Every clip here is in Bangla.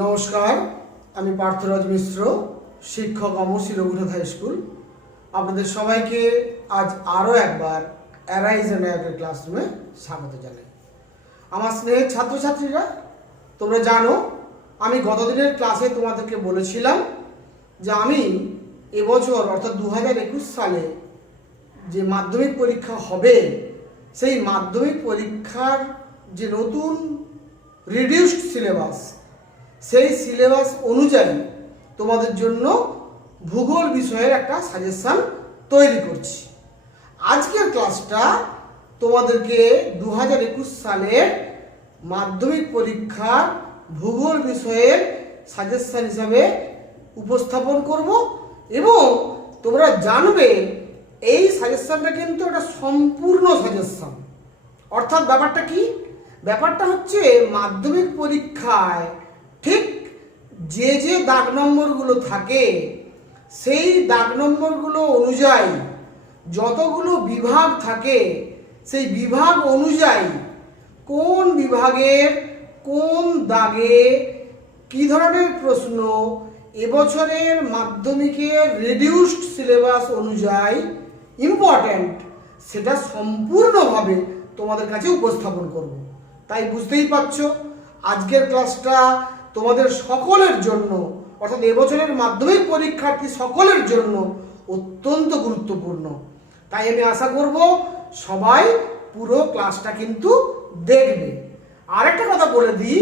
নমস্কার, আমি পার্থরাজ মিশ্র, শিক্ষক অমরশী রঘুনাথ হাই স্কুল। আপনাদের সবাইকে আজ আরও একবার অ্যারাইজ অ্যান্ড অ্যাওয়ার্ডের ক্লাসরুমে স্বাগত জানাই। আমার স্নেহের ছাত্রছাত্রীরা, তোমরা জানো আমি গতদিনের ক্লাসে তোমাদেরকে বলেছিলাম যে আমি এবছর অর্থাৎ 2021 সালে যে মাধ্যমিক পরীক্ষা হবে সেই মাধ্যমিক পরীক্ষার যে নতুন রিডিউসড সিলেবাস, সেই সিলেবাস অনুযায়ী তোমাদের জন্য ভূগোল বিষয়ের একটা সাজেশন তৈরি করছি। আজকের ক্লাসটা তোমাদেরকে 2021 সালের মাধ্যমিক পরীক্ষার ভূগোল বিষয়ের সাজেশন হিসাবে উপস্থাপন করব এবং তোমরা জানবে এই সাজেশনটা কিন্তু একটা সম্পূর্ণ সাজেশন। অর্থাৎ ব্যাপারটা কি? ব্যাপারটা হচ্ছে মাধ্যমিক পরীক্ষায় ঠিক যে দাগ নম্বরগুলো থাকে সেই দাগ নম্বরগুলো অনুযায়ী যতগুলো বিভাগ থাকে সেই বিভাগ অনুযায়ী কোন বিভাগের কোন দাগে কী ধরনের প্রশ্ন এবছরের মাধ্যমিকের রিডিউসড সিলেবাস অনুযায়ী ইম্পর্ট্যান্ট সেটা সম্পূর্ণভাবে তোমাদের কাছে উপস্থাপন করব। তাই বুঝতেই পারছো আজকের ক্লাসটা তোমাদের সকলের জন্য অর্থাৎ এবছরের মাধ্যমিক পরীক্ষার্থী সকলের জন্য অত্যন্ত গুরুত্বপূর্ণ। তাই আমি আশা করব সবাই পুরো ক্লাসটা কিন্তু দেখবে। আরেকটা কথা বলে দিই,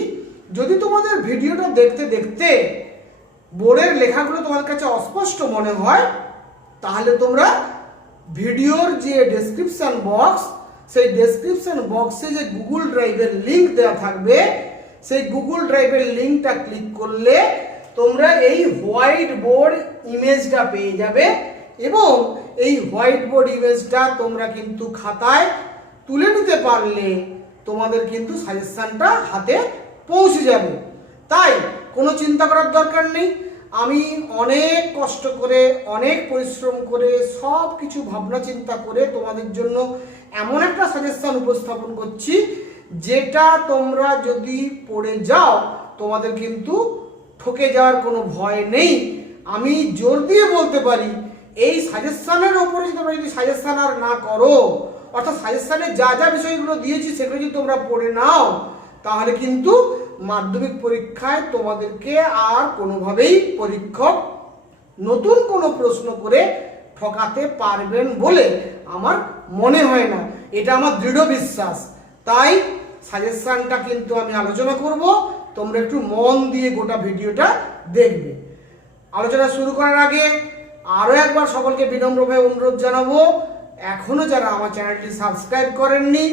যদি তোমাদের ভিডিওটা দেখতে দেখতে বোর্ডের লেখাগুলো তোমার কাছে অস্পষ্ট মনে হয় তাহলে তোমরা ভিডিওর যে ডেসক্রিপশন বক্স, সেই ডেসক্রিপশন বক্সে যে গুগল ড্রাইভের লিঙ্ক দেওয়া থাকবে সেই গুগল ড্রাইভের লিঙ্কটা ক্লিক করলে তোমরা এই হোয়াইট বোর্ড ইমেজটা পেয়ে যাবে এবং এই হোয়াইট বোর্ড ইমেজটা তোমরা কিন্তু খাতায় তুলে নিতে পারলে তোমাদের কিন্তু সাজেশনটা হাতে পৌঁছে যাবে। তাই কোনো চিন্তা করার দরকার নেই। আমি অনেক কষ্ট করে অনেক পরিশ্রম করে সব কিছু ভাবনা চিন্তা করে তোমাদের জন্য এমন একটা সাজেশন উপস্থাপন করছি যেটা তোমরা যদি পড়ে যাও তোমাদের কিন্তু ঠকে যাওয়ার কোনো ভয় নেই। আমি জোর দিয়ে বলতে পারি এই সাজেশনের ওপরে তোমরা যদি সাজেশন আর না করো, অর্থাৎ সাজেশনে যা যা বিষয়গুলো দিয়েছি সেগুলো যদি তোমরা পড়ে নাও তাহলে কিন্তু মাধ্যমিক পরীক্ষায় তোমাদেরকে আর কোনোভাবেই পরীক্ষক নতুন কোনো প্রশ্ন করে ঠকাতে পারবেন বলে আমার মনে হয় না, এটা আমার দৃঢ় বিশ্বাস। তাই সাজেশনটা কিন্তু আমি আলোচনা করব, তোমরা একটু মন দিয়ে গোটা ভিডিওটা দেখবে। আলোচনা শুরু করার আগে আরও একবার সকলকে বিনম্রভাবে অনুরোধ জানাবো, এখনও যারা আমার চ্যানেলটি সাবস্ক্রাইব করেননি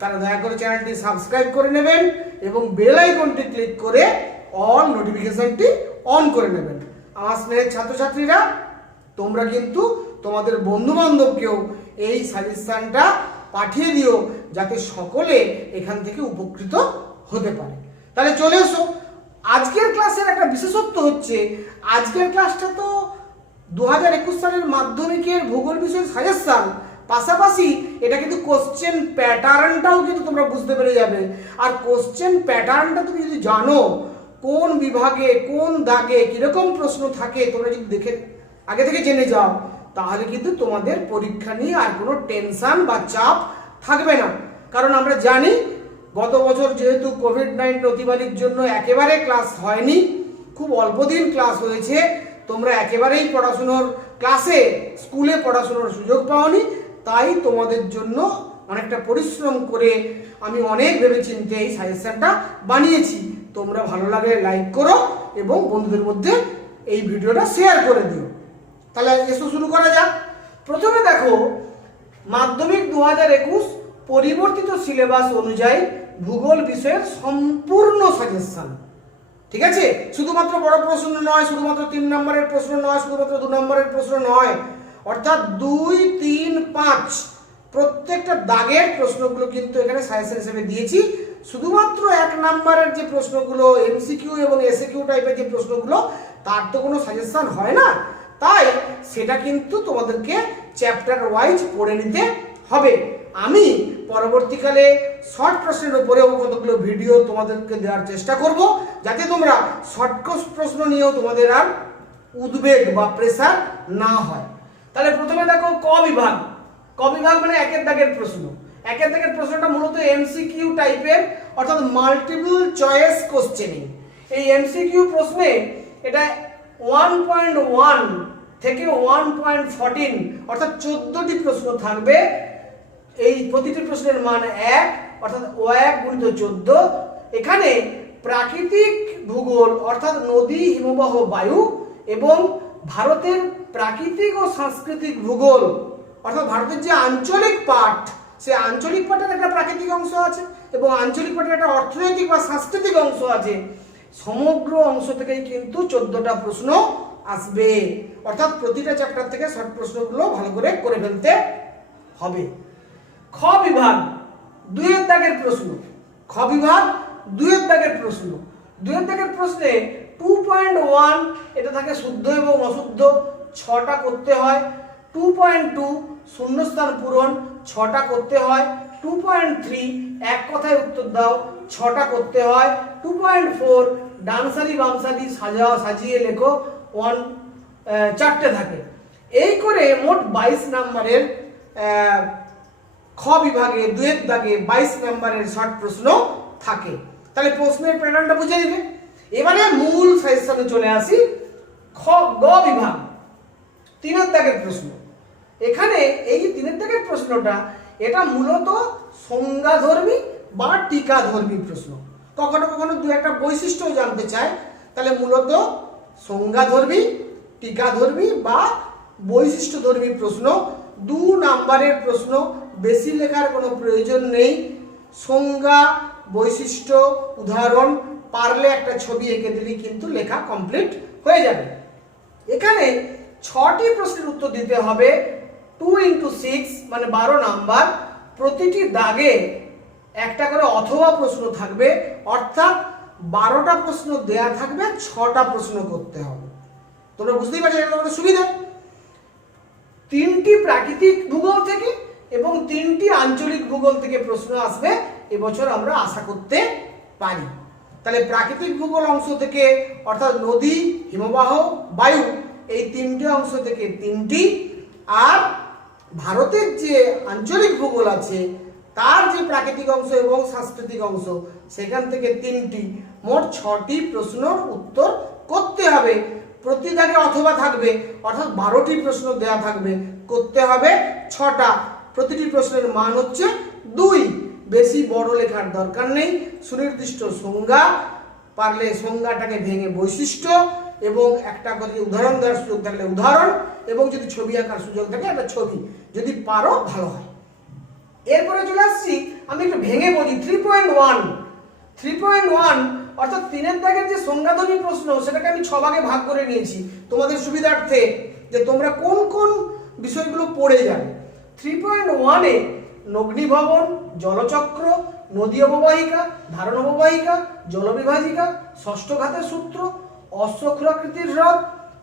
তারা দয়া করে চ্যানেলটি সাবস্ক্রাইব করে নেবেন এবং বেল আইকনটি ক্লিক করে অল নোটিফিকেশনটি অন করে নেবেন। আমার স্নেহের ছাত্রছাত্রীরা, তোমরা কিন্তু তোমাদের বন্ধুবান্ধবকেও এই সাজেশনটা পাঠিয়ে দিও যাতে সকলে এখান থেকে উপকৃত হতে পারে। তাহলে চলে এসো। আজকের ক্লাসের একটা বিশেষত্ব হচ্ছে আজকের ক্লাসটা তো 2021 সালের মাধ্যমিকের ভূগোল বিষয়ের সাজেশন, পাশাপাশি এটা কিন্তু কোশ্চেন প্যাটার্নটাও কিন্তু তোমরা বুঝতে পেরে যাবে। আর কোশ্চেন প্যাটার্নটা তুমি যদি জানো কোন বিভাগে কোন দাগে কিরকম প্রশ্ন থাকে তোমরা যদি দেখে আগে থেকে জেনে যাও তাহলে কিন্তু তোমাদের পরীক্ষা নিয়ে আর কোনো টেনশন বা চাপ থাকবে না। কারণ আমরা জানি গত বছর যেহেতু কোভিড-19 অতিমারির জন্য একেবারে ক্লাস হয়নি, খুব অল্প দিন ক্লাস হয়েছে, তোমরা একেবারেই পড়াশুনোর ক্লাসে স্কুলে পড়াশুনোর সুযোগ পাওনি, তাই তোমাদের জন্য অনেকটা পরিশ্রম করে আমি অনেক ভেবেচিন্তে এই সাজেশনটা বানিয়েছি। তোমরা ভালো লাগলে লাইক করো এবং বন্ধুদের মধ্যে এই ভিডিওটা শেয়ার করে দিও। তাহলে এসো শুরু করা যাক। প্রথমে দেখো মাধ্যমিক 2021 পরিবর্তিত সিলেবাস অনুযায়ী ভূগোল বিষয়ের সম্পূর্ণ সাজেশন। ঠিক আছে, শুধুমাত্র বড় প্রশ্ন নয়, শুধুমাত্র 3 নম্বরের প্রশ্ন নয়, শুধুমাত্র 2 নম্বরের প্রশ্ন নয়, অর্থাৎ 2, 3, 5 প্রত্যেকটা দাগের প্রশ্নগুলো কিন্তু এখানে সাজেশন হিসেবে দিয়েছি। শুধুমাত্র 1 নম্বরের যে প্রশ্নগুলো এমসিকিউ এবং এসএকিউ টাইপের যে প্রশ্নগুলো তার তো কোনো সাজেশন হয় না, তাই সেটা কিন্তু তোমাদেরকে চ্যাপ্টার ওয়াইজ পড়ে নিতে হবে। আমি পরবর্তীকালে শর্ট প্রশ্নের উপরেও কতগুলো ভিডিও তোমাদেরকে দেওয়ার চেষ্টা করব, যাতে তোমরা শর্ট প্রশ্ন নিয়েও তোমাদের আর উদ্বেগ বা প্রেসার না হয়। তাহলে প্রথমে দেখো ক বিভাগ। ক বিভাগ মানে একের দাগের প্রশ্ন। একের দাগের প্রশ্নটা মূলত এমসিকিউ টাইপের, অর্থাৎ মাল্টিপল চয়েস কোশ্চেনিং। এই এমসিকিউ প্রশ্নে এটা 1.1 থেকে 1.14 অর্থাৎ 14টি প্রশ্ন থাকবে। এই প্রতিটি প্রশ্নের মান 1 অর্থাৎ ও1 গুণিত 14। এখানে প্রাকৃতিক ভূগোল অর্থাৎ নদী, হিমবাহ, বায়ু এবং ভারতের প্রাকৃতিক ও সাংস্কৃতিক ভূগোল অর্থাৎ ভারতের যে আঞ্চলিক পাঠ, সেই আঞ্চলিক পাঠের একটা প্রাকৃতিক অংশ আছে এবং আঞ্চলিক পাঠের একটা অর্থনৈতিক বা সাংস্কৃতিক অংশ আছে। সমগ্র অংশ থেকেই কিন্তু 14টা প্রশ্ন আসবে, অর্থাৎ প্রতিটা চ্যাপ্টার থেকে শর্ট প্রশ্নগুলো ভালো করে ফেলতে হবে। খ বিভাগ 2 দাগের প্রশ্ন। খ বিভাগ 2 দাগের প্রশ্ন। 2 দাগের প্রশ্নে 2.1 এটা থাকে শুদ্ধ এবং অশুদ্ধ, 6টা করতে হয়। 2.2 শূন্যস্থান পূরণ, 6টা করতে হয়। 2.3 এক কথায় উত্তর দাও, 6টা করতে হয়। 2.4 ডান সারি বাম সারি সাজিয়ে লেখো, 4টে থাকে। এই করে মোট 22 নম্বরের খ বিভাগে 2 দাগে 22 নম্বরের শর্ট প্রশ্ন থাকে। তাহলে প্রশ্নের প্যাটার্নটা বুঝে নিবে। এবারে মূল সাজেশনে চলে আসি। গ বিভাগ 3 দাগের প্রশ্ন। এখানে এই 3 দাগের প্রশ্নটা এটা মূলত সংজ্ঞাধর্মী বা টিকাধর্মী প্রশ্ন। কখনো কখনো দু একটা বৈশিষ্ট্য জানতে চায়, তাহলে মূলত সংজ্ঞাধর্মী, টিকাধর্মী বা বৈশিষ্ট্যধর্মী প্রশ্ন। 2 নম্বরের প্রশ্ন, বেশি লেখার কোনো প্রয়োজন নেই। সংজ্ঞা, বৈশিষ্ট্য, উদাহরণ, পারলে একটা ছবি এঁকে দিলেই কিন্তু লেখা কমপ্লিট হয়ে যাবে। এখানে 6টি প্রশ্নের উত্তর দিতে হবে। 2 × 6 মানে 12 নাম্বার। প্রতিটি দাগে একটা করে অথবা প্রশ্ন থাকবে, অর্থাৎ 12টা প্রশ্ন দেয়া থাকবে, 6টা প্রশ্ন করতে হবে। তোমরা বুঝতেই পারছো, এটা তোমাদের সুবিধা। 3টি প্রাকৃতিক ভূগোল থেকে এবং 3টি আঞ্চলিক ভূগোল থেকে প্রশ্ন আসবে এবছর আমরা আশা করতে পারি। তাহলে প্রাকৃতিক ভূগোল অংশ থেকে অর্থাৎ নদী, হিমবাহ, বায়ু, এই 3টে অংশ থেকে 3টি, আর ভারতের যে আঞ্চলিক ভূগোল আছে তার যে প্রাকৃতিক অংশ এবং সাংস্কৃতিক অংশ সেখান থেকে 3টি, মোট 6টি প্রশ্নের উত্তর করতে হবে। প্রতি দাগে অথবা থাকবে, অর্থাৎ 12টি প্রশ্ন দেয়া থাকবে, করতে হবে 6টা। প্রতিটি প্রশ্নের মান হচ্ছে 2। বেশি বড় লেখার দরকার নেই। সুনির্দিষ্ট সংজ্ঞা, পারলে সংজ্ঞাটাকে ভেঙে বৈশিষ্ট্য, এবং একটা করে উদাহরণ দেওয়ার সুযোগ থাকলে উদাহরণ, এবং যদি ছবি আঁকার সুযোগ থাকে একটা ছবি, যদি পারো ভালো হয়। এরপরে চলে আসছি, আমি একটু ভেঙে বলি। 3.1 অর্থাৎ 3 দাগের যে সংজ্ঞাধর্মী প্রশ্ন সেটাকে আমি 6 ভাগে ভাগ করে নিয়েছি তোমাদের সুবিধার্থে, যে তোমরা কোন কোন বিষয়গুলো পড়ে যাবে। 3.1 এ অগ্নিভবন, জলচক্র, নদী অববাহিকা, ধারণ অববাহিকা, জলবিভাজিকা, ষষ্ঠ ঘাতের সূত্র, অশ্বক্ষরাকৃতির হ্রদ,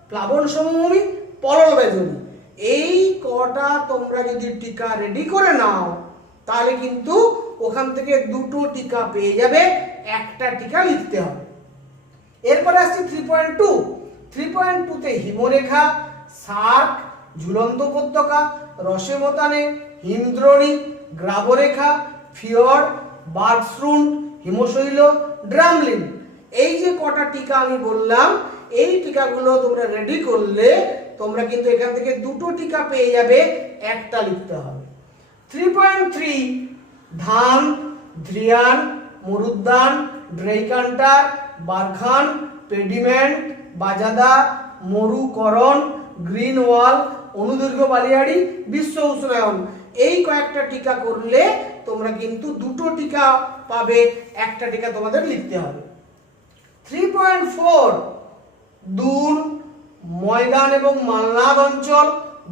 প্লাবন সমভূমি, পলল বেজনী, এই কটা তোমরা যদি টিকা রেডি করে নাও তাহলে কিন্তু ওখান থেকে 2টো টিকা পেয়ে যাবে, একটা টিকা লিখতে হবে। এরপরে আসছি 3.2 তে হিমরেখা, সার্ক, ঝুলন্ত উপত্যকা, রসে মতানে, হিমদ্রোণী, গ্রাবরেখা, ফিয়র্ড, বার্গশ্রুন্ড, হিমশৈল, ড্রামলিন, এই যে কটা টিকা আমি বললাম, এই টিকাগুলো তোমরা রেডি করলে তোমরা কিন্তু এখান থেকে 2টো টিকা পেয়ে যাবে, একটা লিখতে হবে। 3.3 ধান, ধ্রিয়ান, মরুদ্যান, ড্রেইকান্টার, বারখান, পেডিমেন্ট, বাজাদা, মরুকরণ, গ্রিন ওয়াল, অনুদৈর্ঘ্য বালিয়াড়ি, বিশ্ব উষ্ণায়ন, এই কয়েকটা টিকা করলে তোমরা কিন্তু 2টো টিকা পাবে, একটা টিকা তোমাদের লিখতে হবে। 3.4 দুন, ময়দান এবং মালনাদ অঞ্চল,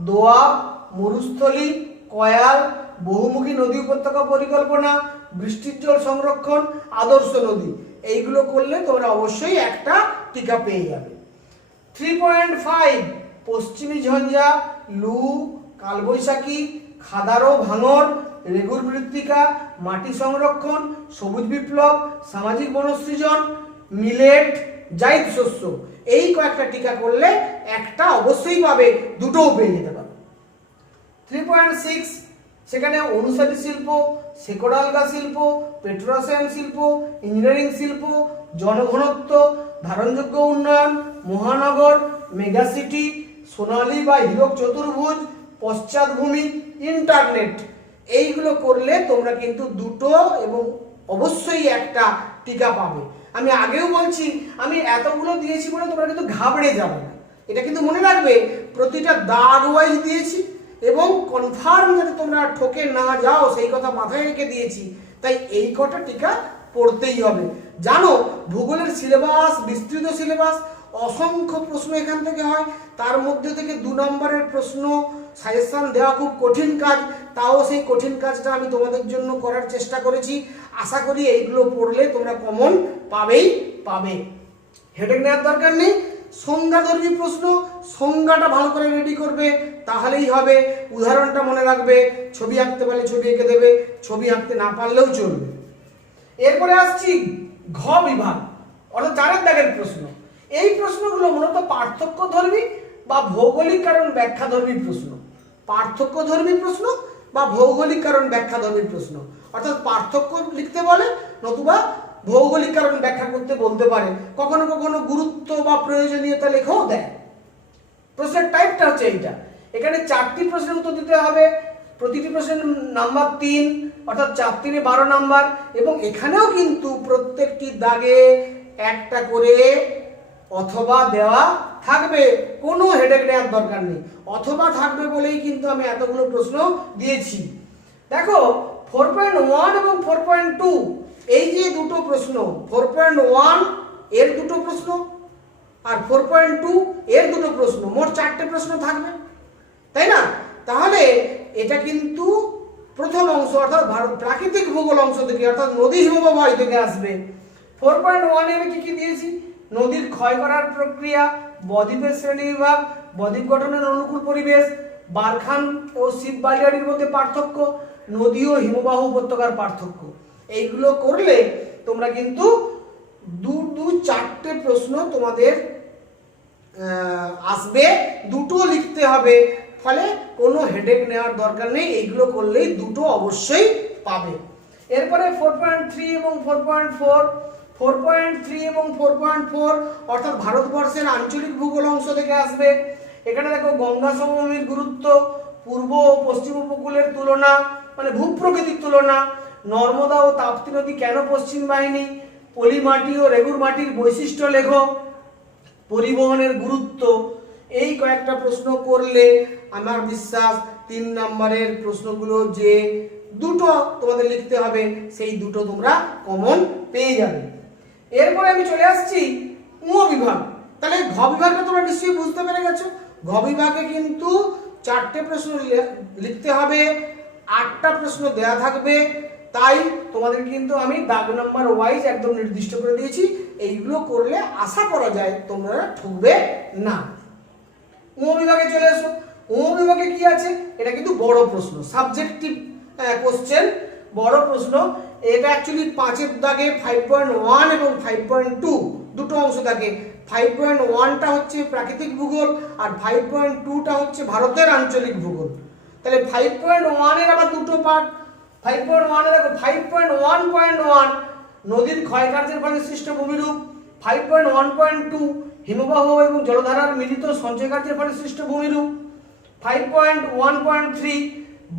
দোয়াব, মরুস্থলী, কয়াল, বহুমুখী নদী উপত্যকা পরিকল্পনা, বৃষ্টির জল সংরক্ষণ, আদর্শ নদী, এইগুলো করলে তোমরা অবশ্যই একটা টিকা পেয়ে যাবে। 3.5 পশ্চিমী ঝঞ্ঝা, লু, কালবৈশাখী, খাদারো ভাঙর, রেগুর মৃত্তিকা, মাটি সংরক্ষণ, সবুজ বিপ্লব, সামাজিক বনসৃজন, মিলেট, জাইদ শস্য, এই কয়েকটা টিকা করলে একটা অবশ্যই পাবে, দুটোও পেয়ে যেতে পারবে। 3.6 সেখানে অনুসারী শিল্প, শেকড়ালগা শিল্প, পেট্রোরসায়ন শিল্প, ইঞ্জিনিয়ারিং শিল্প, জনঘনত্ব, ধারণযোগ্য উন্নয়ন, মহানগর, মেগাসিটি, সোনালী বা হীরক চতুর্ভুজ, পশ্চাৎভূমি, ইন্টারনেট, এইগুলো করলে তোমরা কিন্তু দুটো এবং অবশ্যই একটা টিকা পাবে। আমি আগেও বলছি, আমি এতগুলো দিয়েছি বলে তোমরা কিন্তু ঘাবড়ে যাবে না, এটা কিন্তু মনে রাখবে প্রতিটা দাগ ওয়াইজ দিয়েছি এবং কনফার্ম যাতে তোমরা ঠকে না যাও সেই কথা মাথায় রেখে দিয়েছি। তাই এই কটা টিকা পড়তেই হবে। জানো ভূগোলের সিলেবাস বিস্তৃত সিলেবাস, অসংখ্য প্রশ্ন এখান থেকে হয়, তার মধ্যে থেকে 2 নম্বরের প্রশ্ন সাজেশন দেওয়া খুব কঠিন কাজ, তাও সেই কঠিন কাজটা আমি তোমাদের জন্য করার চেষ্টা করেছি। আশা করি এইগুলো পড়লে তোমরা কমন পাবেই পাবে, হেডেক নেওয়ার দরকার নেই। সংজ্ঞাধর্মী প্রশ্ন, সংজ্ঞাটা ভালো করে রেডি করবে তাহলেই হবে। উদাহরণটা মনে রাখবে, ছবি আঁকতে পারলে ছবি এঁকে দেবে, ছবি আঁকতে না পারলেও চলবে। এরপরে আসছি ঘ বিভাগ, অর্থাৎ 4 দাগের প্রশ্ন। এই প্রশ্নগুলো মূলত পার্থক্যধর্মী বা ভৌগোলিক কারণ ব্যাখ্যাধর্মী প্রশ্ন, পার্থক্যধর্মী প্রশ্ন বা ভৌগোলিক কারণ ব্যাখ্যাধর্মী প্রশ্ন, অর্থাৎ পার্থক্য লিখতে বলে নতুবা ভৌগোলিক কারণ ব্যাখ্যা করতে বলতে পারে, কখনো কখনো গুরুত্ব বা প্রয়োজনীয়তা লেখাও দেয়। প্রশ্নের টাইপটা হচ্ছে এইটা। এখানে 4টি প্রশ্নের উত্তর দিতে হবে, প্রতিটি প্রশ্নের নাম্বার 3, অর্থাৎ 4 3 12 নাম্বার, এবং এখানেও কিন্তু প্রত্যেকটি দাগে একটা করে অথবা দেওয়া থাকবে, কোনো হেডেক নেওয়ার দরকার নেই, অথবা থাকবে বলেই কিন্তু আমি এতগুলো প্রশ্ন দিয়েছি। দেখো 4.1 এবং 4.2 এই যে দুটো প্রশ্ন, 4.1 এর দুটো প্রশ্ন আর 4.2 এর দুটো প্রশ্ন, মোট 4টে প্রশ্ন থাকবে, তাই না? তাহলে এটা কিন্তু প্রথম অংশ অর্থাৎ প্রাকৃতিক ভূগোল অংশ থেকে, অর্থাৎ নদী হিমবাহ থেকে আসবে। 4.1 এর কি কি দিয়েছি? নদীর ক্ষয় করার প্রক্রিয়া, বদ্বীপের শ্রেণীবিভাগ, বদ্বীপ গঠনের অনুকূল পরিবেশ, বারখান ও শিব বালিয়াড়ির মধ্যে পার্থক্য, নদী ও হিমবাহ উপত্যকার পার্থক্য। এইগুলো করলে তোমরা কিন্তু 4টে প্রশ্ন তোমাদের আসবে, দুটো লিখতে হবে, ফলে কোনো হেডেক নেওয়ার দরকার নেই, এইগুলো করলেই দুটো অবশ্যই পাবে। এরপরে 4.3 এবং 4.4, 4.3 এবং 4.4 অর্থাৎ ভারতবর্ষের আঞ্চলিক ভূগোল অংশ থেকে আসবে। এখানে দেখো গঙ্গা সমভূমির গুরুত্ব, পূর্ব ও পশ্চিম উপকূলের তুলনা মানে ভূপ্রকৃতির তুলনা, নর্মদা ও তাপ্তি নদী কেন পশ্চিম বাহিনী, পলি মাটি ও রেগুর মাটির বৈশিষ্ট্য লেখো, পরিবহনের গুরুত্ব। এই কয়েকটা প্রশ্ন করলে আমার বিশ্বাস 3 নম্বরের প্রশ্নগুলো যে দুটো তোমাদের লিখতে হবে সেই দুটো তোমরা কমন পেয়ে যাবে। এরপরে আমি চলে আসছি ঙ বিভাগ। তাহলে ঘ বিভাগটা তোমরা নিশ্চয়ই বুঝতে পেরে গেছো। ঘ বিভাগে কিন্তু 4টে প্রশ্ন লিখতে হবে, 8টা প্রশ্ন দেয়া থাকবে, তাই তোমাদের কিন্তু আমি দাগ নাম্বার ওয়াইজ একদম নির্দিষ্ট করে দিয়েছি। এইগুলো করলে আশা করা যায় তোমরা ঠকবে না। ঙ বিভাগে চলে এসো। ঙ বিভাগে কি আছে? এটা কিন্তু বড় প্রশ্ন, সাবজেক্টিভ কোশ্চেন, বড় প্রশ্ন। এটা অ্যাকচুয়ালি 5 দাগে 5.1 এবং 5.2 দুটো অংশ থাকে। 5.1টা হচ্ছে প্রাকৃতিক ভূগোল আর 5.2টা হচ্ছে ভারতের আঞ্চলিক ভূগোল। তাহলে 5.1 এর আবার দুটো পার্ট। 5.1 এ দেখো 5.1.1 নদীর ক্ষয়কার্যের ফলে সৃষ্ট ভূমিরূপ, 5.1.2 হিমবাহ এবং জলধারার মিলিত সঞ্চয়কার্যের ফলে সৃষ্ট ভূমিরূপ, 5.1.3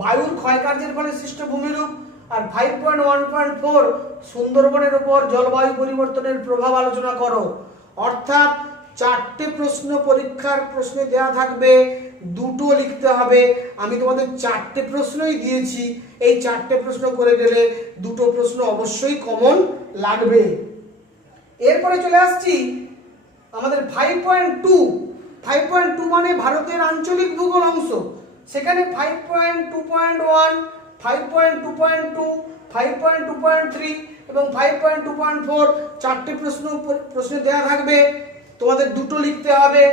বায়ুর ক্ষয়কার্যের ফলে সৃষ্ট ভূমিরূপ, আর 5.1.4 সুন্দরবনের উপর জলবায়ু পরিবর্তনের প্রভাব আলোচনা করো। অর্থাৎ 4টে প্রশ্ন পরীক্ষার প্রশ্নে দেওয়া থাকবে, দুটো লিখতে হবে। আমি তোমাদের 4টে প্রশ্নই দিয়েছি, এই 4টে প্রশ্ন করে গেলে দুটো প্রশ্ন অবশ্যই কমন লাগবে। এরপরে চলে আসছি আমাদের 5.2। 5.2 মানে ভারতের আঞ্চলিক ভূগোল অংশ। সেখানে 5.2.1, 5.2.2, 5.2.3 এবং 5.2.4 4টে প্রশ্নে দেওয়া থাকবে, তোমাদের দুটো লিখতে হবে।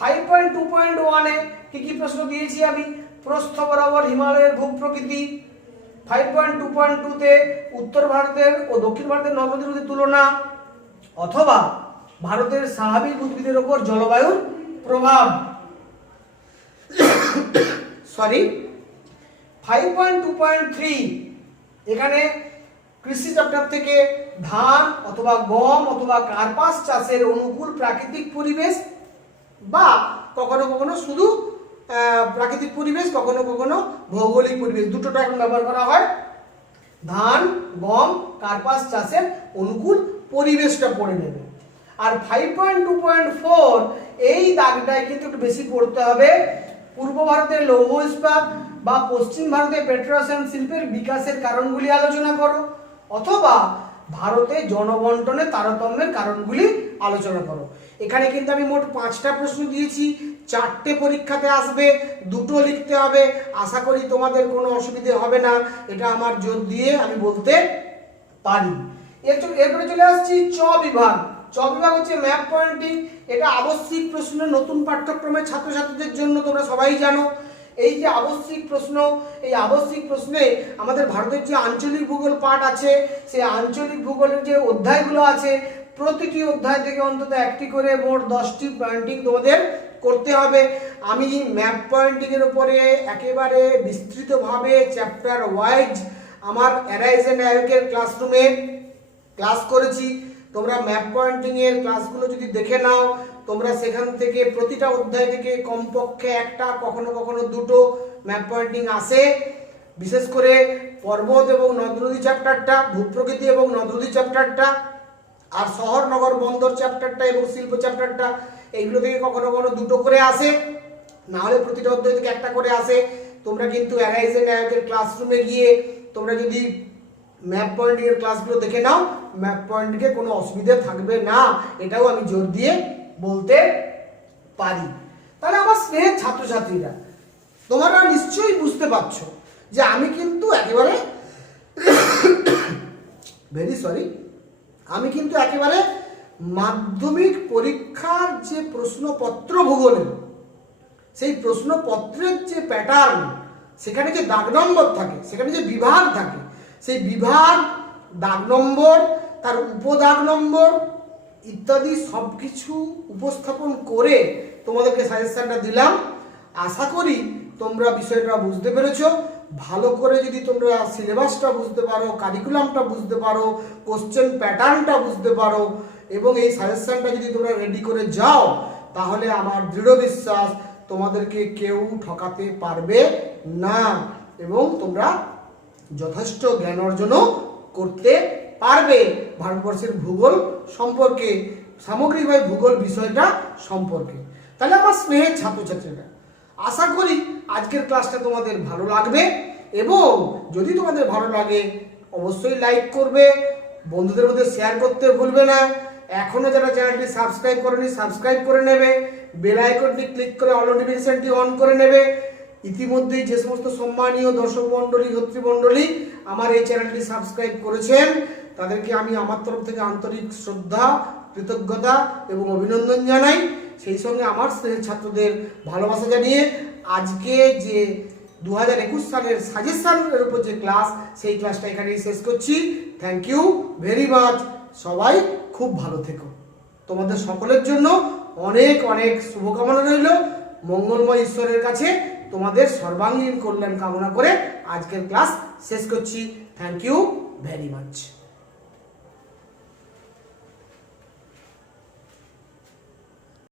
5.2.1 এ কি কি প্রশ্ন দিয়েছি আমি? প্রস্থ বরাবর হিমালয়ের ভূপ্রকৃতি, 5.2.2 তে উত্তর ভারতের ও দক্ষিণ ভারতের নদ নদীর তুলনা, অথবা ভারতের স্বাভাবিক উদ্ভিদের উপর জলবায়ুর প্রভাব। সরি, 5.2.3 এখানে কৃষি চ্যাপ্টার থেকে ধান অথবা গম অথবা কার্পাস চাষের অনুকূল প্রাকৃতিক পরিবেশ, বা কখনো কখনো শুধু প্রাকৃতিক পরিবেশ, কখনো কখনো ভৌগোলিক পরিবেশ, দুটো টার্ম ব্যবহার করা হয়। ধান, গম, কার্পাস চাষের অনুকূল পরিবেশটা পড়ে নেবে। আর 5.2.4 এই দাগটায় কিন্তু একটু বেশি পড়তে হবে। পূর্ব ভারতের লৌহ ইস্পাত বা পশ্চিম ভারতের পেট্রোরসায়ন শিল্পের বিকাশের কারণগুলি আলোচনা করো, অথবা ভারতে জনবন্টনের তারতম্যের কারণগুলি আলোচনা করো। এখানে কিন্তু আমি মোট 5টা প্রশ্ন দিয়েছি, 4টে পরীক্ষাতে আসবে, 2টো লিখতে হবে। আশা করি তোমাদের কোনো অসুবিধে হবে না, এটা আমার জোর দিয়ে আমি বলতে পারি। এরপরে চলে আসছি চ বিভাগ। চ বিভাগ হচ্ছে ম্যাপ পয়েন্টিং। এটা আবশ্যিক প্রশ্ন নতুন পাঠ্যক্রমের ছাত্রছাত্রীদের জন্য, তোমরা সবাই জানো। এই যে আবশ্যিক প্রশ্ন, এই আবশ্যিক প্রশ্নে আমাদের ভারতের যে আঞ্চলিক ভূগোল পাঠ আছে, সেই আঞ্চলিক ভূগোলের যে অধ্যায়গুলো আছে, প্রতিটি অধ্যায় থেকে অন্তত একটি করে মোট 10টি পয়েন্টিং তোমাদের করতে হবে। আমি ম্যাপ পয়েন্টিং এর উপরে একেবারে বিস্তৃতভাবে চ্যাপ্টার ওয়াইজ আমার অ্যারাইজ এন্ড অ্যাওয়েকের ক্লাসরুমে ক্লাস করেছি। তোমরা ম্যাপ পয়েন্টিং এর ক্লাসগুলো যদি দেখে নাও, তোমরা সেখান থেকে প্রতিটা অধ্যায় থেকে কমপক্ষে একটা, কখনো কখনো 2টো ম্যাপ পয়েন্টিং আসে। বিশেষ করে পর্বত এবং নদ নদী চ্যাপ্টারটা, ভূপ্রকৃতি এবং নদ নদী চ্যাপ্টারটা, আর শহর নগর বন্দর চ্যাপ্টারটা এবং শিল্প চ্যাপ্টারটা, এইগুলো থেকে কখনো কখনো 2টো করে আসে, না হলে প্রতিটা অধ্যায় থেকে একটা করে আসে। তোমরা কিন্তু অ্যারাইজ এন্ড অ্যাওয়েকের ক্লাসরুমে গিয়ে তোমরা যদি ম্যাপ পয়েন্টিং এর ক্লাসগুলো দেখে নাও, ম্যাপ পয়েন্টিংয়ে কোনো অসুবিধা থাকবে না, এটাও আমি জোর দিয়ে বলতে পারি। তাহলে আমার স্নেহের ছাত্রছাত্রীরা, তোমরা নিশ্চয়ই বুঝতে পারছো যে আমি কিন্তু একেবারে আমি কিন্তু একেবারে মাধ্যমিক পরীক্ষার যে প্রশ্নপত্র ভূগোলের, সেই প্রশ্নপত্রের যে প্যাটার্ন, সেখানে যে দাগ নম্বর থাকে, সেখানে যে বিভাগ থাকে, সেই বিভাগ, দাগ নম্বর, তার উপদাগ নম্বর ইত্যাদি সব কিছু উপস্থাপন করে তোমাদেরকে সাজেশনটা দিলাম। আশা করি তোমরা বিষয়টা বুঝতে পেরেছো। ভালো করে যদি তোমরা সিলেবাসটা বুঝতে পারো, কারিকুলামটা বুঝতে পারো, কোশ্চেন প্যাটার্নটা বুঝতে পারো, এবং এই সাজেশনটা যদি তোমরা রেডি করে যাও, তাহলে আমার দৃঢ় বিশ্বাস তোমাদেরকে কেউ ঠকাতে পারবে না, এবং তোমরা যথেষ্ট জ্ঞান অর্জনও করতে পারবে ভারতবর্ষের ভূগোল সম্পর্কে, সামগ্রিকভাবে ভূগোল বিষয়টা সম্পর্কে। তাহলে আমার স্নেহের ছাত্রছাত্রীরা, আশা করি আজকের ক্লাসটা তোমাদের ভালো লাগবে, এবং যদি তোমাদের ভালো লাগে অবশ্যই লাইক করবে, বন্ধুদের মধ্যে শেয়ার করতে ভুলবে না। এখনো যারা চ্যানেলটি সাবস্ক্রাইব করেনি, সাবস্ক্রাইব করে নেবে, বেল আইকনটি ক্লিক করে অল নোটিফিকেশনটি অন করে নেবে। ইতিমধ্যেই যে সমস্ত সম্মানীয় দর্শক মণ্ডলী, কর্তৃমণ্ডলী আমার এই চ্যানেলটি সাবস্ক্রাইব করেছেন, তাদেরকে আমি আমার তরফ থেকে আন্তরিক শ্রদ্ধা, কৃতজ্ঞতা এবং অভিনন্দন জানাই। সেই সঙ্গে আমার স্নেহের ছাত্রদের ভালোবাসা জানিয়ে আজকে যে 2021 সালের সাজেশনের উপর যে ক্লাস, সেই ক্লাসটা এখানেই শেষ করছি। Thank you very much. সবাই খুব ভালো থেকো। তোমাদের সকলের জন্য অনেক অনেক শুভকামনা রইল। মঙ্গলময় ঈশ্বরের কাছে তোমাদের সর্বাঙ্গীন কল্যাণ কামনা করে আজকের ক্লাস শেষ করছি। Thank you very much.